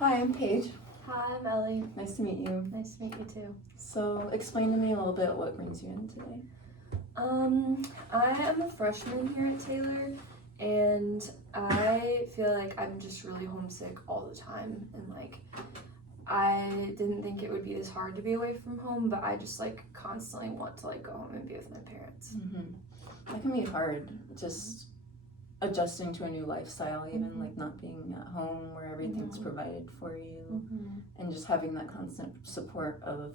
Hi, I'm Paige. Hi, I'm Ellie. Nice to meet you. Nice to meet you too. So, explain to me a little bit what brings you in today. I am a freshman here at Taylor, and I feel like I'm just really homesick all the time, and I didn't think it would be this hard to be away from home, but I just constantly want to go home and be with my parents. That can be hard, just adjusting to a new lifestyle, even Mm-hmm. not being at home where everything's provided for you, and just having that constant support of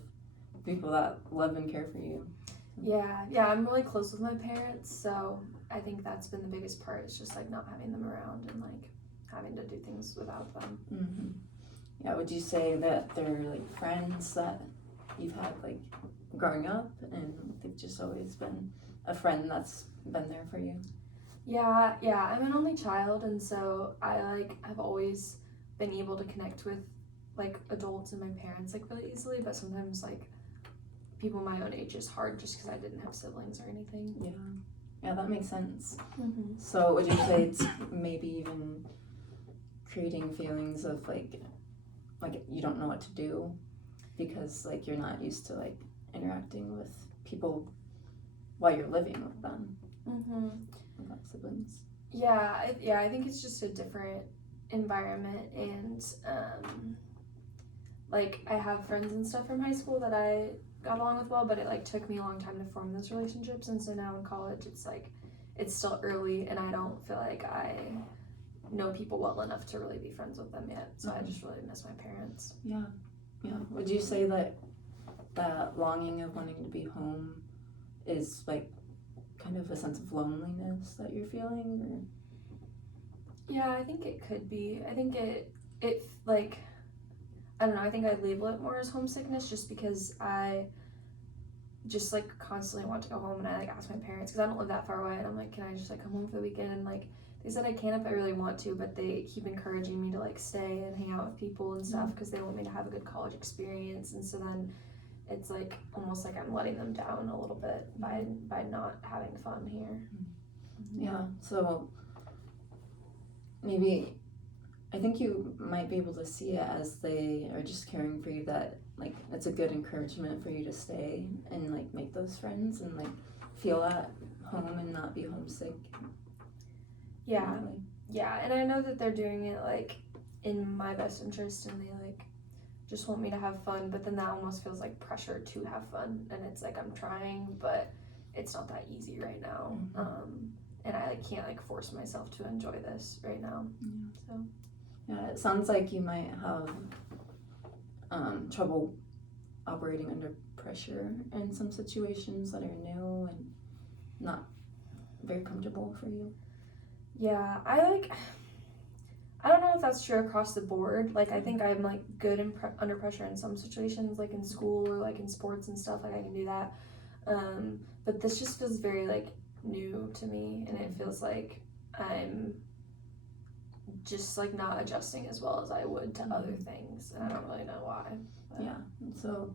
people that love and care for you. Yeah, I'm really close with my parents, so I think that's been the biggest part. It's just not having them around and having to do things without them. Yeah, would you say that they're friends that you've had growing up, and they've just always been a friend that's been there for you? Yeah, I'm an only child, and so I have always been able to connect with adults and my parents really easily, but sometimes people my own age is hard just because I didn't have siblings or anything. Yeah, that makes sense. Mm-hmm. So would you say it's maybe even creating feelings of you don't know what to do because you're not used to interacting with people while you're living with them? Without siblings. I think it's just a different environment, and I have friends and stuff from high school that I got along with well, but it took me a long time to form those relationships, and so now in college it's still early, and I don't feel like I know people well enough to really be friends with them yet, so I just really miss my parents. Yeah. Would you say that longing of wanting to be home is kind of a sense of loneliness that you're feeling, or? Yeah, I think it could be. I think it I don't know, I think I label it more as homesickness just because I just constantly want to go home, and I ask my parents because I don't live that far away, and I'm can I just come home for the weekend, and they said I can if I really want to, but they keep encouraging me to stay and hang out with people and stuff because they want me to have a good college experience, and so then it's almost I'm letting them down a little bit by not having fun here. Yeah, so maybe I think you might be able to see it as they are just caring for you, that it's a good encouragement for you to stay and make those friends and feel at home and not be homesick. Yeah, and I know that they're doing it in my best interest, and they just want me to have fun, but then that almost feels like pressure to have fun, and it's I'm trying, but it's not that easy right now. And I can't force myself to enjoy this right now. So yeah, it sounds like you might have trouble operating under pressure in some situations that are new and not very comfortable for you. Yeah, I don't know if that's true across the board. I think I'm good under pressure in some situations, in school or in sports and stuff. I can do that. But this just feels very new to me, and it feels like I'm just not adjusting as well as I would to other things, and I don't really know why. But. Yeah, so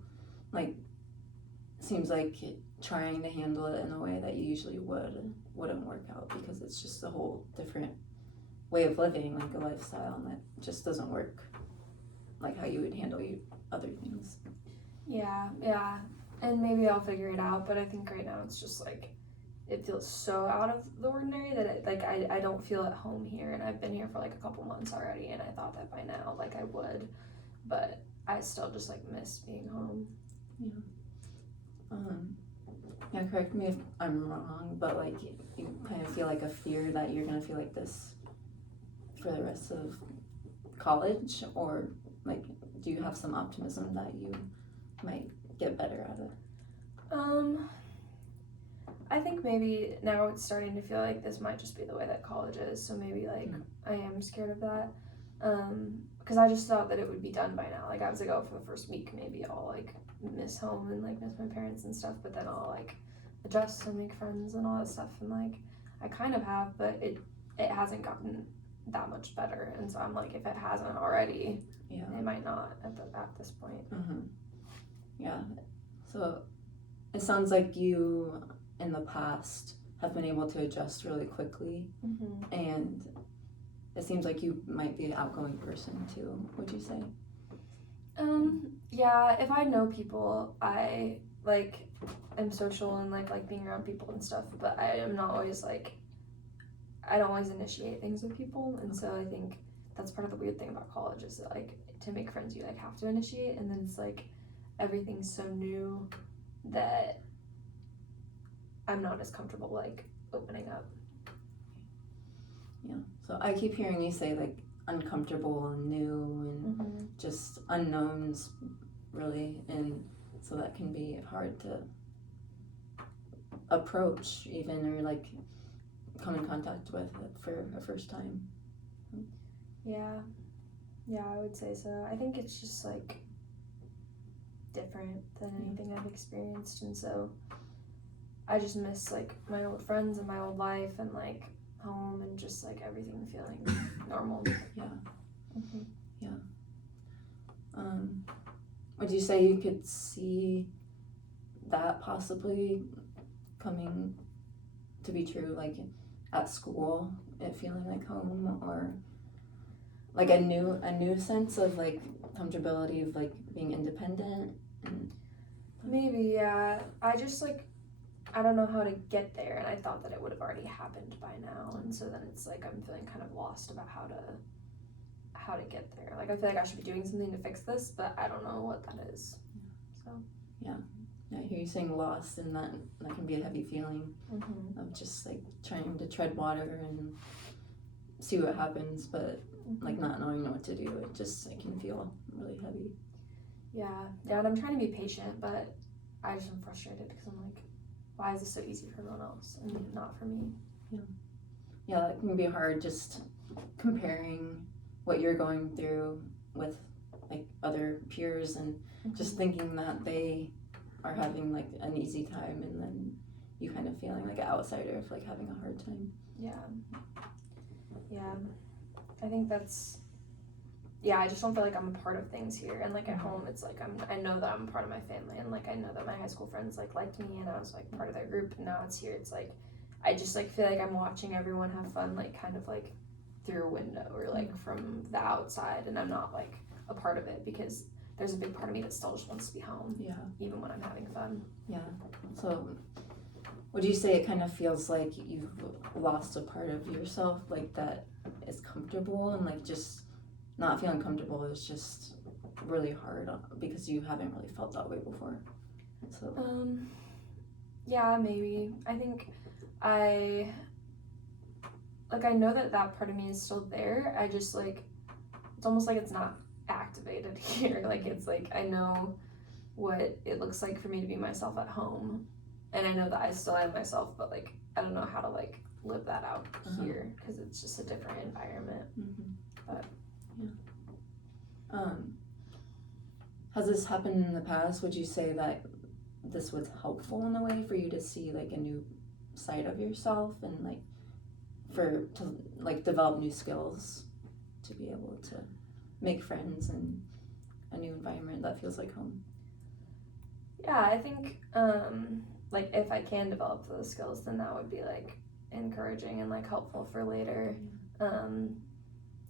seems like trying to handle it in a way that you usually wouldn't work out because it's just a whole different way of living, a lifestyle, and that just doesn't work how you would handle other things. Yeah, and maybe I'll figure it out, but I think right now it's just it feels so out of the ordinary that I don't feel at home here, and I've been here for a couple months already, and I thought that by now I would, but I still just miss being home. Yeah, correct me if I'm wrong, but you kind of feel a fear that you're gonna feel like this for the rest of college, or do you have some optimism that you might get better at it? I think maybe now it's starting to feel like this might just be the way that college is, so maybe I am scared of that, because I just thought that it would be done by now. I was for the first week, maybe I'll miss home and miss my parents and stuff, but then I'll adjust and make friends and all that stuff, and I kind of have, but it hasn't gotten that much better, and so I'm if it hasn't already, it might not at this point. Yeah, so it sounds like you in the past have been able to adjust really quickly, and it seems like you might be an outgoing person too, would you say? Yeah, if I know people, I like am social and like being around people and stuff, but I am not always like, I don't always initiate things with people, and so I think that's part of the weird thing about college is that like to make friends you like have to initiate, and then it's like everything's so new that I'm not as comfortable like opening up. Yeah. So I keep hearing you say like uncomfortable and new and just unknowns, really, and so that can be hard to approach even or like come in contact with for a first time. Yeah, I would say so. I think it's just like different than anything I've experienced, and so I just miss like my old friends and my old life and like home and just like everything feeling normal. Yeah. Mm-hmm. Yeah. Would you say you could see that possibly coming to be true, like at school, it feeling like home, or like a new sense of like comfortability of like being independent? And maybe, yeah. I just like, I don't know how to get there, and I thought that it would have already happened by now, and so then it's like I'm feeling kind of lost about how to get there. Like I feel like I should be doing something to fix this, but I don't know what that is. So I hear you saying lost, and that can be a heavy feeling of just like trying to tread water and see what happens, but like not knowing what to do. It can feel really heavy. Yeah, and I'm trying to be patient, but I just am frustrated because I'm like, why is this so easy for everyone else and not for me? Yeah, that can be hard, just comparing what you're going through with like other peers and just thinking that they are having like an easy time, and then you kind of feeling like an outsider of like having a hard time. Yeah, I think that's, I just don't feel like I'm a part of things here, and like at home it's like I know that I'm a part of my family, and like I know that my high school friends like liked me and I was like part of their group, and now it's here, it's like I just like feel like I'm watching everyone have fun like kind of like through a window or like from the outside, and I'm not like a part of it because there's a big part of me that still just wants to be home, even when I'm having fun. So would you say it kind of feels like you've lost a part of yourself, like that is comfortable, and like just not feeling comfortable is just really hard because you haven't really felt that way before? So yeah, maybe. I think I know that part of me is still there. I just like, it's almost like it's not activated here. Like it's like I know what it looks like for me to be myself at home, and I know that I still am myself, but like I don't know how to like live that out here because it's just a different environment. But has this happened in the past? Would you say that this was helpful in a way for you to see like a new side of yourself and like to like develop new skills to be able to make friends in a new environment that feels like home? Yeah, I think like if I can develop those skills, then that would be like encouraging and like helpful for later.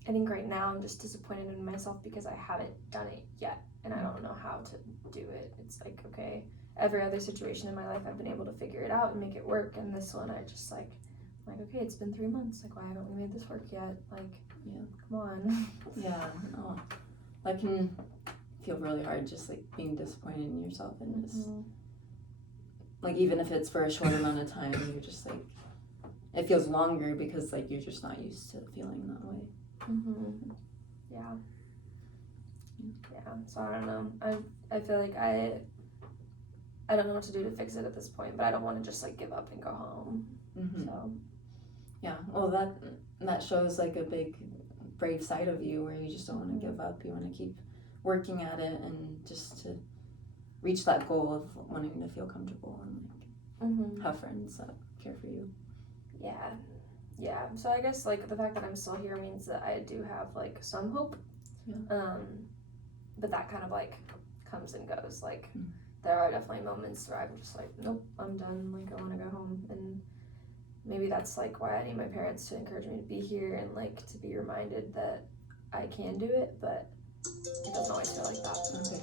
I think right now I'm just disappointed in myself because I haven't done it yet, and I don't know how to do it. It's like, okay, every other situation in my life I've been able to figure it out and make it work, and this one I just like okay, it's been 3 months, like why haven't we made this work yet? Like, come on. That can feel really hard, just like being disappointed in yourself, and just like even if it's for a short amount of time, you're just like it feels longer because like you're just not used to feeling that way. Yeah, so I don't know. I feel like I don't know what to do to fix it at this point, but I don't want to just like give up and go home. So well, that shows like a big brave side of you where you just don't want to give up. You want to keep working at it and just to reach that goal of wanting to feel comfortable and like have friends that care for you. So I guess like the fact that I'm still here means that I do have like some hope. But that kind of like comes and goes. Like there are definitely moments where I'm just like, nope, I'm done, like I want to go home, and maybe that's like why I need my parents to encourage me to be here and like to be reminded that I can do it, but it doesn't always feel like that. Okay.